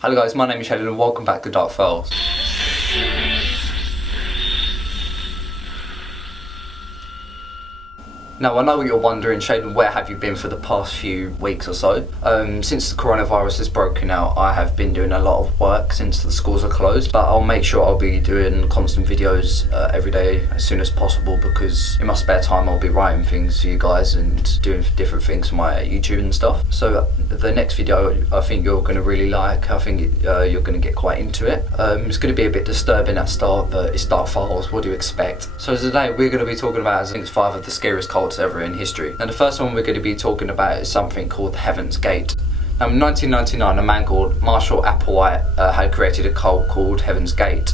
Hello guys, my name is Sheldon and welcome back to Dark Files. Now I know what you're wondering, Shaden, where have you been for the past few weeks or so? Since the coronavirus has broken out, I have been doing a lot of work since the schools are closed, but I'll make sure I'll be doing constant videos every day as soon as possible, because in my spare time I'll be writing things for you guys and doing different things for my YouTube and stuff. So the next video I think you're going to really like. I think you're going to get quite into it. It's going to be a bit disturbing at start, but it's Dark Files, what do you expect? So today we're going to be talking about, I think it's 5 of the scariest cults ever in history. Now the first one we're going to be talking about is something called Heaven's Gate. Now in 1999 a man called Marshall Applewhite had created a cult called Heaven's Gate,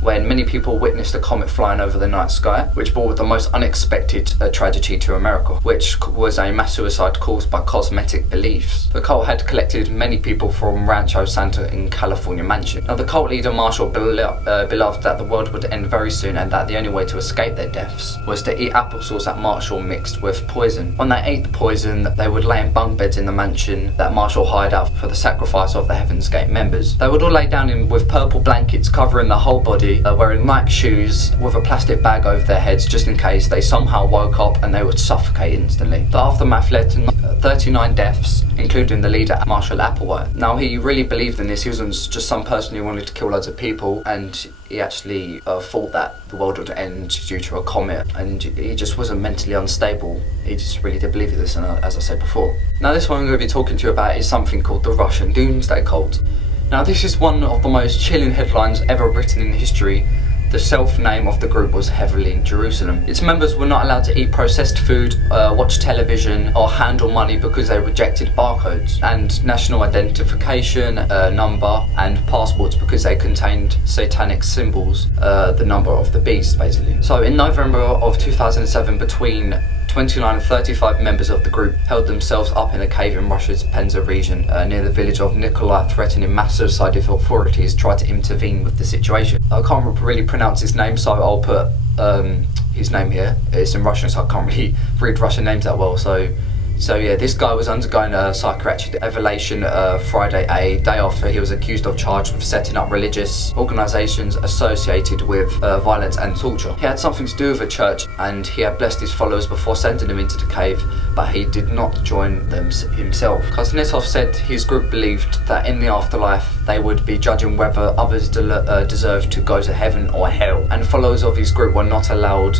when many people witnessed a comet flying over the night sky, which brought the most unexpected tragedy to America, which was a mass suicide caused by cosmetic beliefs. The cult had collected many people from Rancho Santa in California mansion. Now the cult leader Marshall believed that the world would end very soon and that the only way to escape their deaths was to eat applesauce that Marshall mixed with poison. When they ate the poison, they would lay in bunk beds in the mansion that Marshall hired out for the sacrifice of the Heaven's Gate members. They would all lay down with purple blankets covering the whole body, wearing Nike shoes with a plastic bag over their heads just in case they somehow woke up and they would suffocate instantly. The aftermath led to 39 deaths, including the leader Marshall Applewhite. Now he really believed in this. He wasn't just some person who wanted to kill loads of people, and he actually thought that the world would end due to a comet, and he just wasn't mentally unstable. He just really did believe in this, and as I said before. Now this one I'm going to be talking to you about is something called the Russian doomsday cult. Now this is one of the most chilling headlines ever written in history. The self-name of the group was Heavenly Jerusalem. Its members were not allowed to eat processed food, watch television or handle money because they rejected barcodes and national identification number and passports because they contained satanic symbols, the number of the beast basically. So in November of 2007, between 29 and 35 members of the group held themselves up in a cave in Russia's Penza region near the village of Nikolai, threatening mass suicide if authorities tried to intervene with the situation. I can't really pronounce his name, so I'll put his name here. It's in Russian, so I can't really read Russian names that well. So yeah, this guy was undergoing a psychiatric evaluation Friday, a day after he was accused of charged with setting up religious organisations associated with violence and torture. He had something to do with a church and he had blessed his followers before sending them into the cave, but he did not join them himself. Kuznetsov said his group believed that in the afterlife they would be judging whether others deserved to go to heaven or hell, and followers of his group were not allowed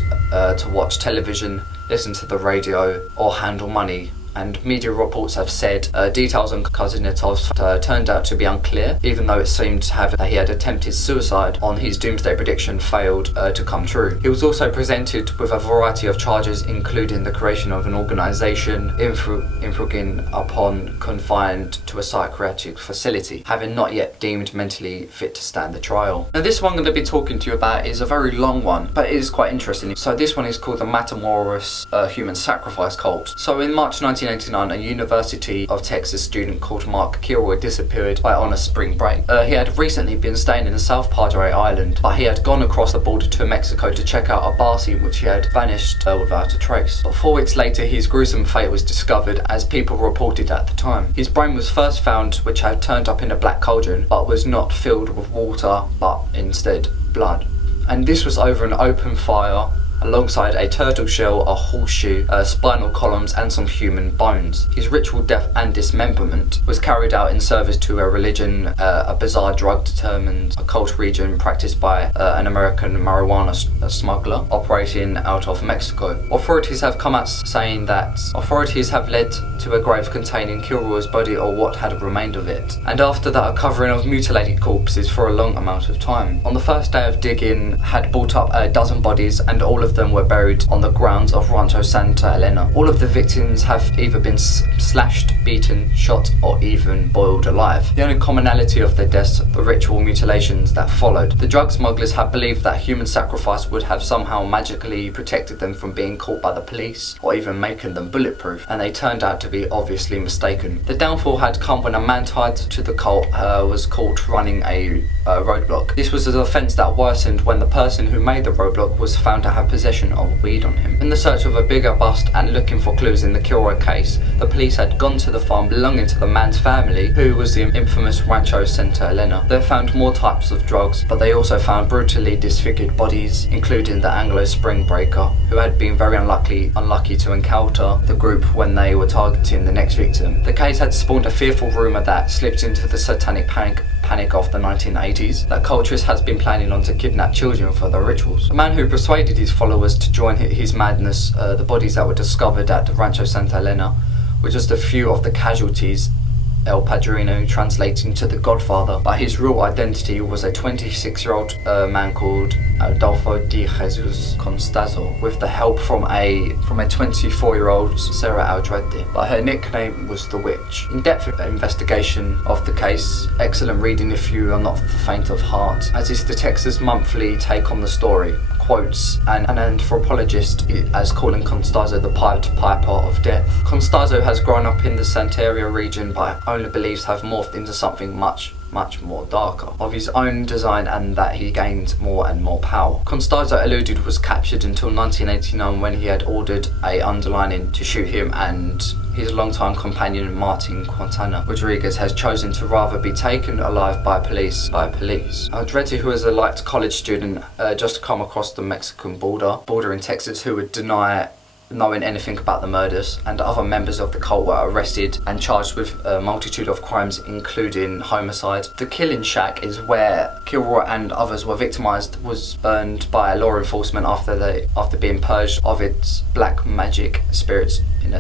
to watch television, listen to the radio or handle money. And media reports have said details on Kuznetsov turned out to be unclear, even though it seemed to have that he had attempted suicide on his doomsday prediction failed to come true. He was also presented with a variety of charges, including the creation of an organisation, infringing upon confined to a psychiatric facility, having not yet deemed mentally fit to stand the trial. Now this one I'm going to be talking to you about is a very long one, but it is quite interesting. So this one is called the Matamoros Human Sacrifice Cult. So in March 1989, a University of Texas student called Mark Kilroy disappeared on a spring break. He had recently been staying in the South Padre Island, but he had gone across the border to Mexico to check out a bar scene which he had vanished without a trace. But 4 weeks later, his gruesome fate was discovered, as people reported at the time. His brain was first found, which had turned up in a black cauldron, but was not filled with water, but instead blood. And this was over an open fire, alongside a turtle shell, a horseshoe, spinal columns and some human bones. His ritual death and dismemberment was carried out in service to a religion, a bizarre drug determined occult region practiced by an American marijuana smuggler operating out of Mexico. Authorities have come out saying that authorities have led to a grave containing Kilroy's body or what had remained of it, and after that a covering of mutilated corpses for a long amount of time. On the first day of digging had brought up a dozen bodies, and all of them were buried on the grounds of Rancho Santa Elena. All of the victims have either been slashed, beaten, shot or even boiled alive. The only commonality of their deaths were ritual mutilations that followed. The drug smugglers had believed that human sacrifice would have somehow magically protected them from being caught by the police or even making them bulletproof, and they turned out to be obviously mistaken. The downfall had come when a man tied to the cult was caught running a roadblock. This was an offence that worsened when the person who made the roadblock was found to have possessed possession of weed on him. In the search of a bigger bust and looking for clues in the Kilroy case, the police had gone to the farm belonging to the man's family, who was the infamous Rancho Santa Elena. They found more types of drugs, but they also found brutally disfigured bodies, including the Anglo Spring Breaker, who had been very unlucky to encounter the group when they were targeting the next victim. The case had spawned a fearful rumour that slipped into the satanic panic of the 1980s that cultist has been planning on to kidnap children for their rituals. The man who persuaded his followers to join his madness, the bodies that were discovered at Rancho Santa Elena, were just a few of the casualties. El Padrino translating to the Godfather, but his real identity was a 26-year-old man called Adolfo de Jesus Constanzo, with the help from a 24-year-old Sarah Aldrete, but her nickname was the Witch. In-depth investigation of the case, excellent reading if you are not the faint of heart, as is the Texas Monthly take on the story. Quotes an anthropologist as calling Constanzo the Pied Piper of death. Constanzo has grown up in the Santeria region, but only believes have morphed into something much more darker, of his own design, and that he gained more and more power. Constanzo eluded was captured until 1989 when he had ordered a underlining to shoot him, and his longtime companion Martin Quintana Rodriguez has chosen to rather be taken alive by police. Aldrete, who is a light college student just come across the Mexican border in Texas, who would deny knowing anything about the murders, and other members of the cult were arrested and charged with a multitude of crimes, including homicide. The killing shack is where Kilroy and others were victimized, was burned by law enforcement after being purged of its black magic spirits in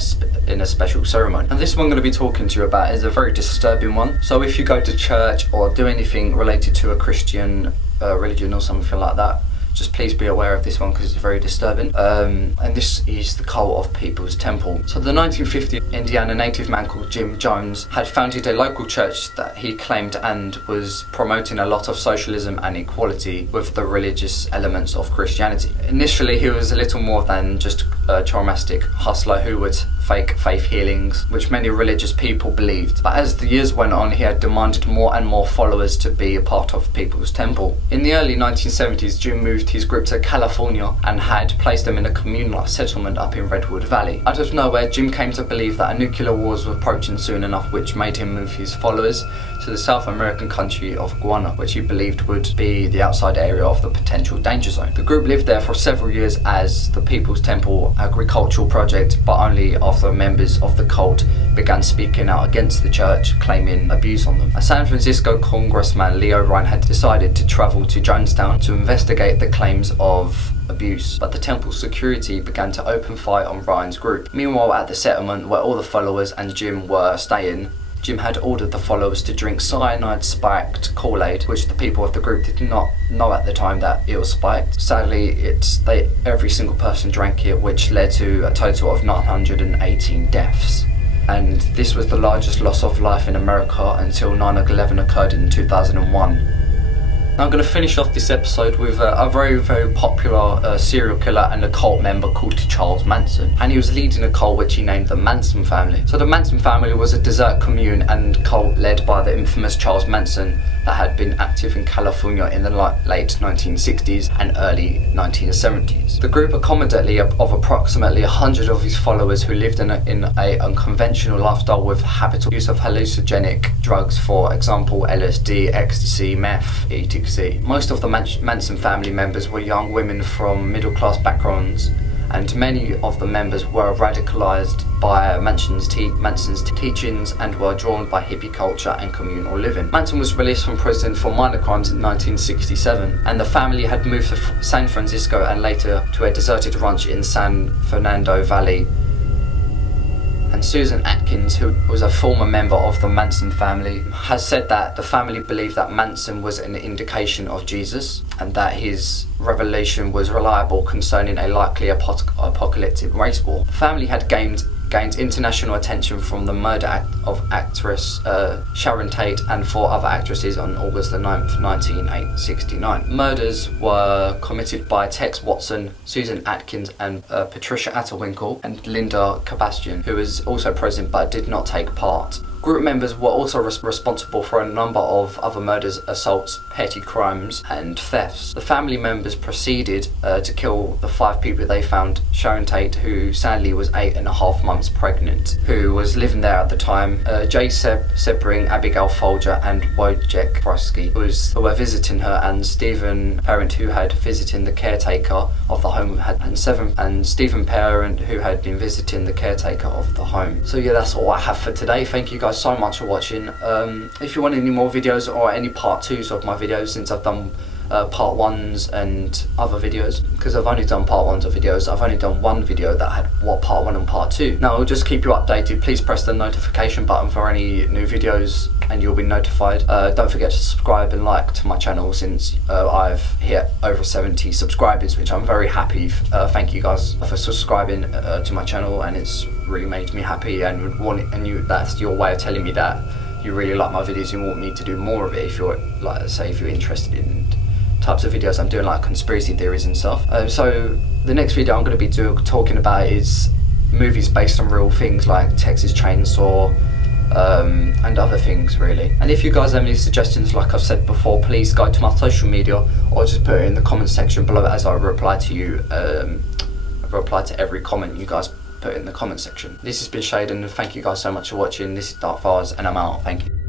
a special ceremony. And this one I'm going to be talking to you about is a very disturbing one. So if you go to church or do anything related to a Christian religion or something like that, just please be aware of this one because it's very disturbing. And this is the cult of People's Temple. So the 1950 Indiana native man called Jim Jones had founded a local church that he claimed and was promoting a lot of socialism and equality with the religious elements of Christianity. Initially, he was a little more than just a charmistic hustler who would fake faith healings, which many religious people believed. But as the years went on, he had demanded more and more followers to be a part of People's Temple. In the early 1970s, Jim moved his group to California and had placed them in a communal settlement up in Redwood Valley. Out of nowhere, Jim came to believe that a nuclear war was approaching soon enough, which made him move his followers to the South American country of Guyana, which he believed would be the outside area of the potential danger zone. The group lived there for several years as the People's Temple agricultural project, but only after members of the cult began speaking out against the church, claiming abuse on them. A San Francisco congressman, Leo Ryan, had decided to travel to Jonestown to investigate the claims of abuse, but the temple security began to open fire on Ryan's group. Meanwhile, at the settlement where all the followers and Jim were staying, Jim had ordered the followers to drink cyanide-spiked Kool-Aid, which the people of the group did not know at the time that it was spiked. Sadly, every single person drank it, which led to a total of 918 deaths. And this was the largest loss of life in America until 9/11 occurred in 2001. Now I'm going to finish off this episode with a very, very popular serial killer and a cult member called Charles Manson. And he was leading a cult which he named the Manson family. So the Manson family was a desert commune and cult led by the infamous Charles Manson that had been active in California in the late 1960s and early 1970s. The group accommodately of approximately 100 of his followers who lived in a unconventional lifestyle with habitual use of hallucinogenic drugs, for example LSD, ecstasy, meth, etc. Most of the Manson family members were young women from middle-class backgrounds, and many of the members were radicalized by Manson's teachings and were drawn by hippie culture and communal living. Manson was released from prison for minor crimes in 1967, and the family had moved to San Francisco and later to a deserted ranch in San Fernando Valley. And Susan Atkins, who was a former member of the Manson family, has said that the family believed that Manson was an indication of Jesus and that his revelation was reliable concerning a likely apocalyptic race war. The family had gained international attention from the murder of actress Sharon Tate and 4 other actresses on August the 9th, 1969. Murders were committed by Tex Watson, Susan Atkins, and Patricia Atterwinkle, and Linda Kabastian, who was also present but did not take part. Group members were also responsible for a number of other murders, assaults, petty crimes and thefts. The family members proceeded to kill the 5 people they found. Sharon Tate, who sadly was 8.5 months pregnant, who was living there at the time, Jay Sebring, Abigail Folger and Wojciech Frosky, who were visiting her, and Stephen Parent, who had visited the caretaker of the home, and Stephen Parent, who had been visiting the caretaker of the home. So yeah, that's all I have for today. Thank you guys so much for watching. If you want any more videos or any part 2s of my videos, since I've done part 1s and other videos, because I've only done part 1s of videos, I've only done one video that had part 1 and part 2. Now I'll just keep you updated. Please press the notification button for any new videos and you'll be notified. Don't forget to subscribe and like to my channel, since I've hit over 70 subscribers, which I'm very happy. Thank you guys for subscribing to my channel, and it's really made me happy, and that's your way of telling me that you really like my videos and want me to do more of it. If you're, like, say, if you're interested in types of videos I'm doing, like conspiracy theories and stuff. So the next video I'm going to be talking about is movies based on real things, like Texas Chainsaw and other things really. And if you guys have any suggestions, like I've said before, please go to my social media or just put it in the comment section below, as I reply to you. I reply to every comment you guys put in the comment section. This has been Shade, and thank you guys so much for watching. This is Dark Files and I'm out. Thank you.